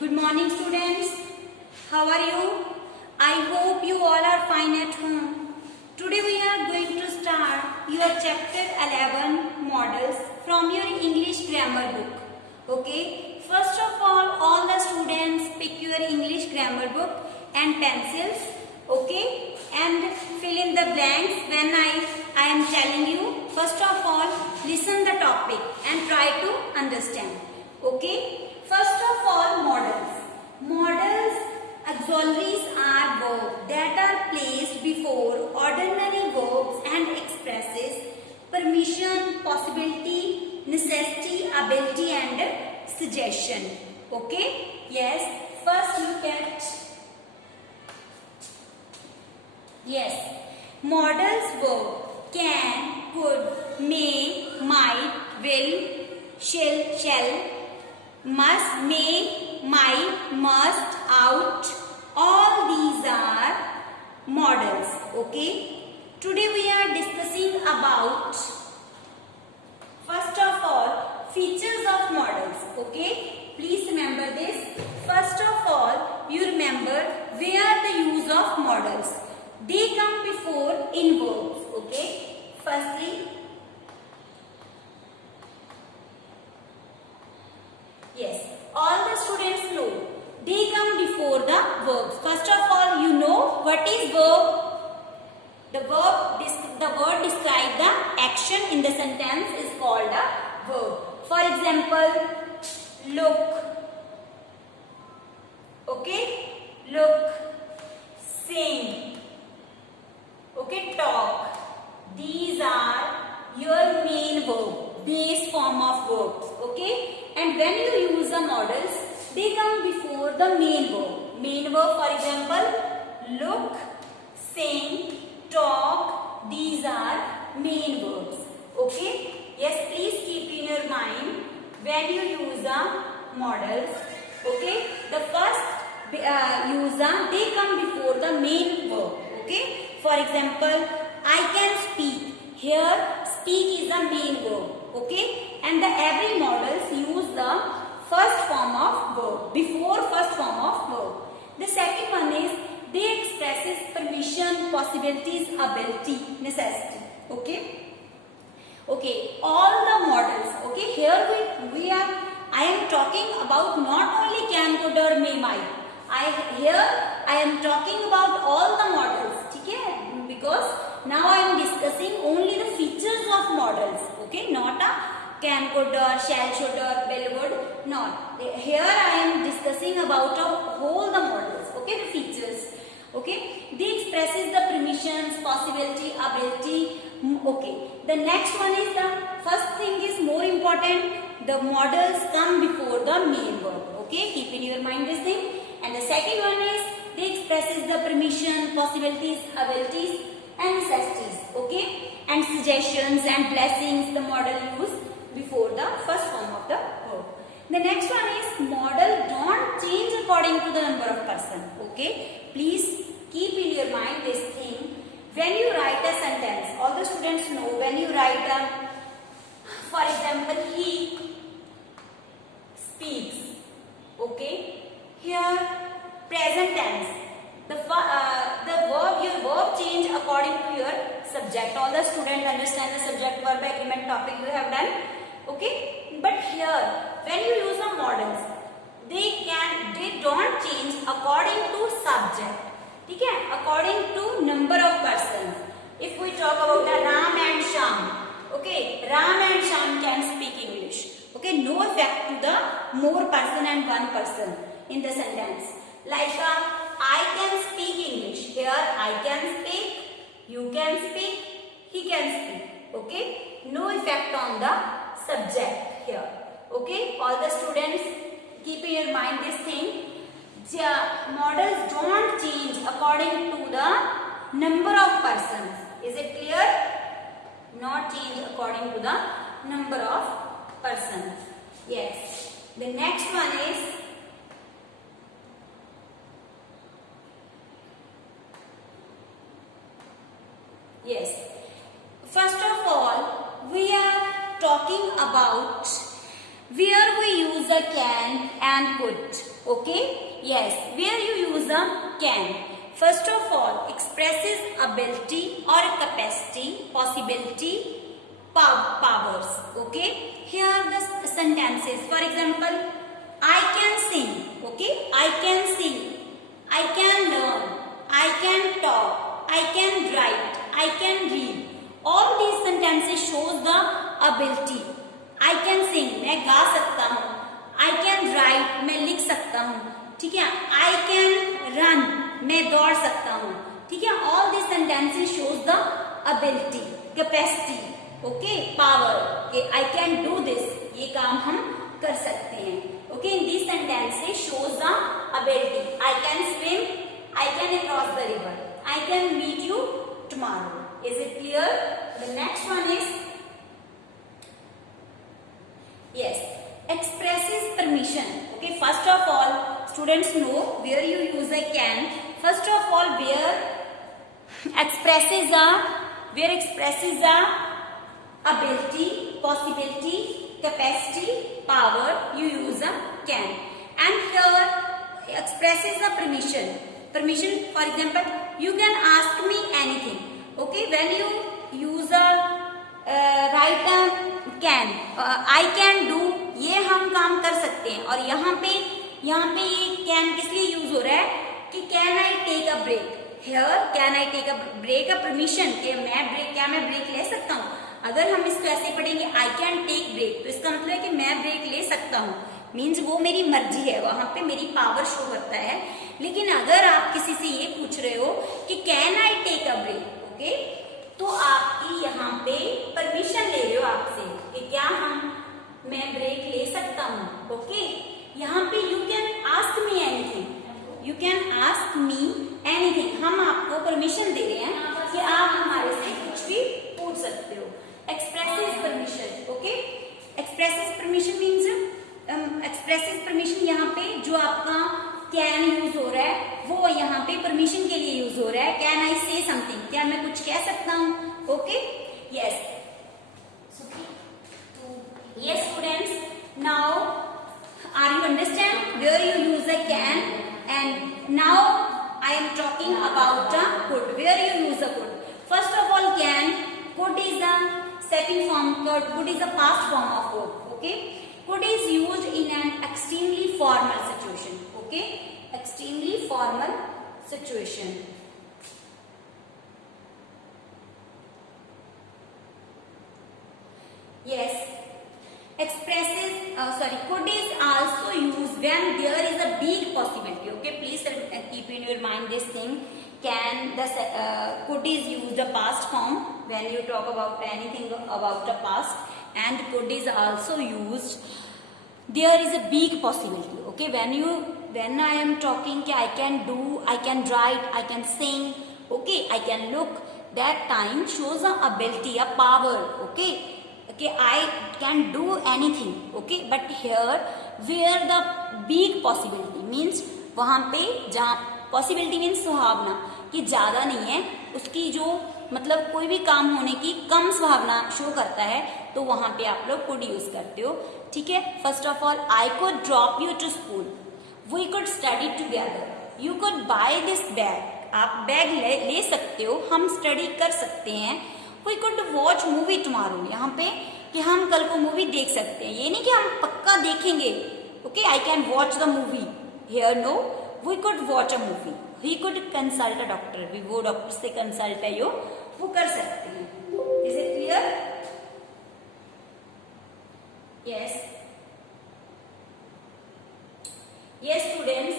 Good morning, students. How are you? I hope you all are fine at home. Today we are going to start your chapter 11 models from your English grammar book. Okay? First of all the students pick your English grammar book and pencils. Okay? And fill in the blanks when I am telling you. First of all, listen the topic and try to understand. Okay? First of all, models. Models, auxiliaries are verbs that are placed before ordinary verbs and expresses permission, possibility, necessity, ability and suggestion. Okay? Yes. First look at. Yes. Models verb can, could, may, might, will, shall, must, may, might, must, out. All these are models. Okay. Today we are discussing about, first of all, features of models. Okay. Please remember this. First of all, you remember where the use of models. They come before in verbs. Okay. Firstly, yes, all the students know they come before the verbs. First of all, you know what is verb. The word describe the action in the sentence is called a verb. For example, look. Okay, look, sing. Okay, talk. These are your main verb, base form of verbs. Okay. And when you use the models, they come before the main verb. Main verb, for example, look, sing, talk. These are main verbs. Okay? Yes, please keep in your mind when you use the models. Okay? The first user, they come before the main verb. Okay? For example, I can speak. Here, speak is the main verb. Okay? And every models use the first form of verb, before first form of verb. The second one is, they expresses permission, possibilities, ability, necessity. Okay? Okay, all the models. Okay, here I am talking about not only can, could or may, might. I am talking about all the models. Okay? Because now I am discussing only the features of models. Okay, not a can, could or shall, should or will, would. Not. Here I am discussing about all the models. Okay, the features. Okay, they expresses the permissions, possibility, ability. Okay, the next one is, the first thing is more important. The models come before the main verb. Okay, keep in your mind this thing. And the second one is, they expresses the permission, possibilities, abilities and necessities. Okay, and suggestions and blessings. The model use before the first form of the verb. The next one is, model don't change according to the number of person. Okay, please keep in your mind this thing. When you write a sentence, all the students know when you write for example, he speaks. Okay, here present tense. Your verb change according to your subject. All the students understand the subject, verb, agreement, topic you have done. Okay, but here when you use the models, they don't change according to subject. Okay, according to number of persons. If we talk about the Ram and Sham, okay, Ram and Sham can speak English. Okay, no effect to the more person and one person in the sentence. Like I can speak English. Here I can speak, you can speak, he can speak. Okay, no effect on the subject here. Okay, all the students keep in your mind this thing. Models don't change according to the number of persons. Is it clear? Not change according to the number of persons. Yes. The next one is, yes. First of all, we are talking about where we use a can and could. Okay, yes, where you use a can. First of all, expresses ability or capacity, possibility, powers. Okay, here are the sentences. For example, I can sing. Okay, I can sing, I can learn, I can talk, I can write, I can read. All these sentences shows the ability. I can sing, मैं गा सकता हूँ. I can write, मैं लिख सकता हूँ. ठीक है. I can run, मैं दौड़ सकता हूँ. ठीक है. All these sentences shows the ability, capacity, okay, power. Okay, I can do this, ये काम हम कर सकते हैं. Okay, in these sentences shows the ability. I can swim, I can cross the river, I can meet you tomorrow. Is it clear? The next one is, yes, expresses permission. Okay, first of all, students know where you use a can. First of all, where expresses a ability, possibility, capacity, power, you use a can. And here expresses a permission. Permission, for example, you can ask me anything. Okay, when you use a write a can, I can do, ये हम काम कर सकते हैं. और यहाँ पे ये can किस लिए यूज हो रहा है कि can I take a break. Here can I take a break a permission, कि क्या मैं ब्रेक ले सकता हूँ. अगर हम इसको ऐसे पढ़ेंगे I can take break, तो इसका मतलब है कि मैं ब्रेक ले सकता हूँ. मीन्स वो मेरी मर्जी है, वहां पे मेरी पावर शो करता है. लेकिन अगर आप किसी से ये पूछ रहे हो कि can I take a break, okay, तो आपकी यहाँ पे परमिशन ले रहे हो आपसे कि क्या मैं ब्रेक ले सकता हूँ. ओके, यहाँ पे you can ask me anything, you can ask me anything. हम आपको परमिशन दे रहे हैं कि आप हमारे से कुछ भी पूछ सकते हो. Expressive permission. Okay, expressive permission means expressive permission, यहाँ पे जो आपका कैन यूज हो रहा है वो यहाँ पे परमिशन के लिए यूज हो रहा है. कैन आई से समथिंग, क्या मैं कुछ कह सकता हूँ. Okay, yes. Yes students, now are you understand where you use a can? And now I am talking about a could, where you use a could. First of all, can, could is a second form, could is a past form of verb. Okay, could is used in an extremely formal situation. Okay, extremely formal situation. Yes, expresses could is also used when there is a big possibility. Okay, please keep in your mind this thing. Can the could is used the past form when you talk about anything about the past, and could is also used there is a big possibility. Okay, when I am talking I can do, I can write, I can sing, okay, I can look, that time shows a ability, a power. Okay, I can do anything. Okay, but here where the big possibility means, वहां पे जहाँ possibility means संभावना कि ज्यादा नहीं है, उसकी जो मतलब कोई भी काम होने की कम संभावना शो करता है, तो वहां पे आप लोग could यूज करते हो. ठीक है. First of all, I could drop you to school, we could study together, you could buy this bag, आप बैग ले सकते हो, हम स्टडी कर सकते हैं. We could watch movie tomorrow, यहाँ पे कि हम कल को मूवी देख सकते हैं, ये नहीं कि हम पक्का देखेंगे. Okay, I can watch the movie. Here no, we could watch a movie. We could consult a doctor, we वो डॉक्टर से कंसल्ट है वो कर सकते हैं. Is it clear? Yes. Yes students,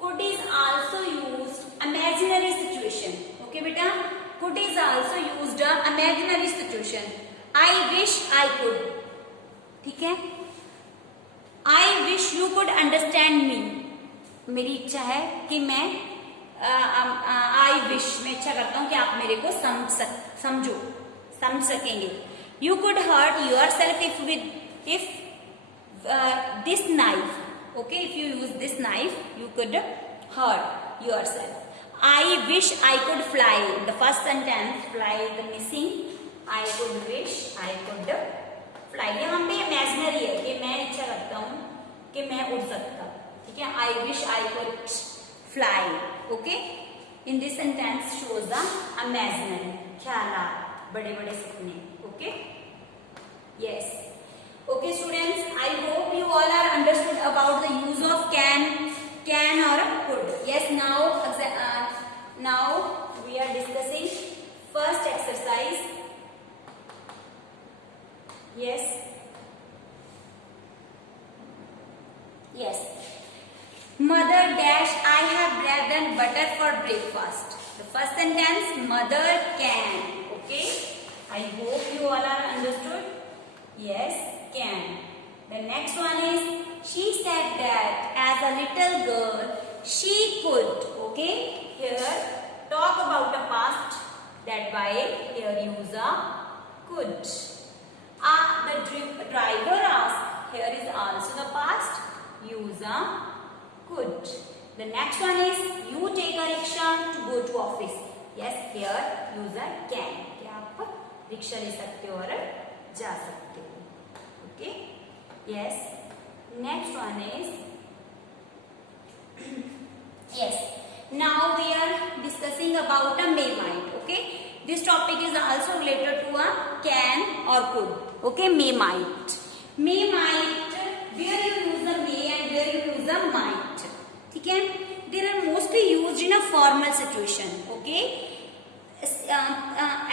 could is also used imaginary situation. Okay बेटा, could is also used imaginary situation. I wish I could. ठीक है. I wish you could understand me. मेरी इच्छा है कि मैं I wish, मैं इच्छा करता हूँ कि आप मेरे को समझ सकेंगे. You could hurt yourself if this knife. Okay, if you use this knife, you could hurt yourself. I wish I could fly. The first sentence, fly is the missing. I could wish I could fly. यहाँ पे imaginary है कि मैं इच्छा करता हूँ कि मैं उड़ सकता, ठीक है, I wish I could fly, okay. In this sentence shows the imaginary, ख्यालात, बड़े बड़े सपने, okay, yes, okay students, I hope you all are understood about the use of can और could. Yes, now we are discussing first exercise. Yes, yes, mother dash I have bread and butter for breakfast. The first sentence, mother can, okay, I hope you all are understood. Yes, can. The next one is, she said that as a little girl she could, okay, here talk about a past, that why here use a could. The driver asked, here is also the past, use a could. The next one is, you take a rickshaw to go to office. Yes, here use a can, कि आप rickshaw ले सकते हो और जा सकते हो, okay. Yes, next one is, yes, now we are discussing about a may might, okay. This topic is also related to a can or could, okay. May might, where you use the may and where you use the might, ठीक है. They are mostly used in a formal situation, okay.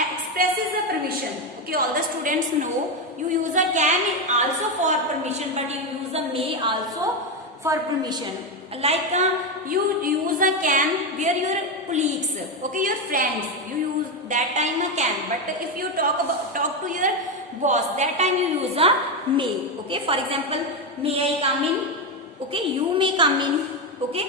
Expresses the permission, okay. All the students know you use a can also for permission, but you use a may also for permission. Like you use a can where your colleagues, okay, your friends, you use that time a can, but if you talk to your boss, that time you use a may, okay. For example, may I come in, okay, you may come in, okay.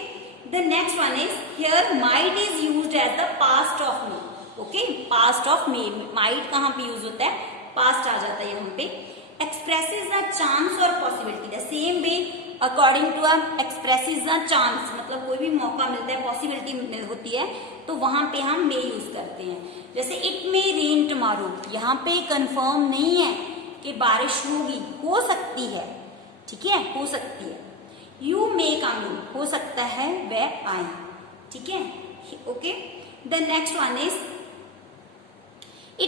The next one is, here might is used as the past of may, okay. Past of may, might कहाँ पे use होता है, past आ जाता है यहाँ पे. Expresses a chance or possibility, the same way according to a expresses a chance, मतलब कोई भी मौका मिलता है, पॉसिबिलिटी होती है, तो वहां पे हम may यूज करते हैं. जैसे इट मे रेन टुमारो, यहाँ पे कंफर्म नहीं है कि बारिश होगी, हो सकती है, ठीक है, हो सकती है. यू मे कम इन, हो सकता है वह आए, ठीक है, okay. The next one is,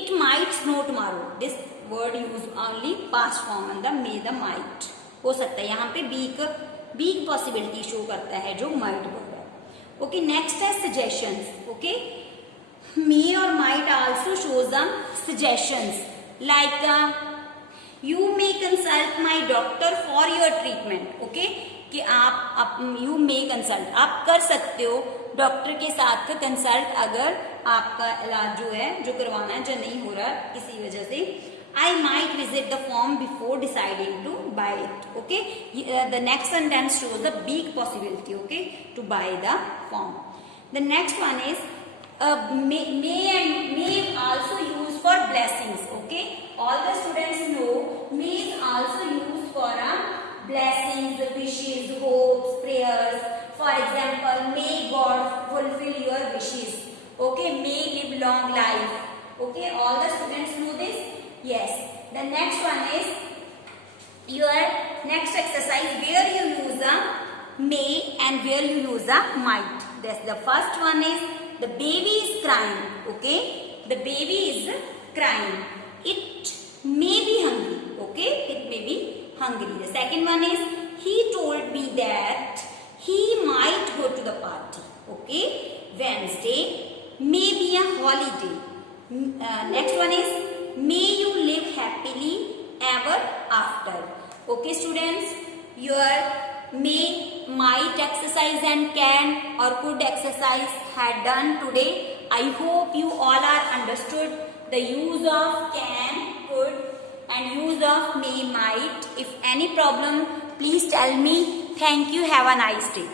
it might snow tomorrow, this word use only past form in the may the might, हो सकता है, यहाँ पे बीग पॉसिबिलिटी शो करता है जो माइट वर्ड है, ओके. नेक्स्ट है suggestions, okay. May or might also shows the suggestions, like you may consult my doctor for your treatment, okay. कि आप you may consult, आप कर सकते हो डॉक्टर के साथ कंसल्ट अगर आपका इलाज जो है, जो करवाना है, जो नहीं हो रहा किसी वजह से. I might visit the firm before deciding to buy it, okay. The next sentence shows the big possibility, okay, to buy the firm. The next one is, may also used for blessings, okay. All the students know may is also used for blessings, wishes, hopes, prayers. For example, may God fulfill your wishes, okay. May live long life, okay. All the students know this. Yes. The next one is your next exercise, where you use a may and where you use a might. That's the first one is, the baby is crying, okay. The baby is crying. It may be hungry, okay. It may be hungry. The second one is, he told me that he might go to the party, okay. Wednesday may be a holiday. Next one is, may you live happily ever after, okay students. Your may, might exercise and can or could exercise had done today. I hope you all are understood the use of can, could and use of may, might. If any problem, please tell me. Thank you. Have a nice day.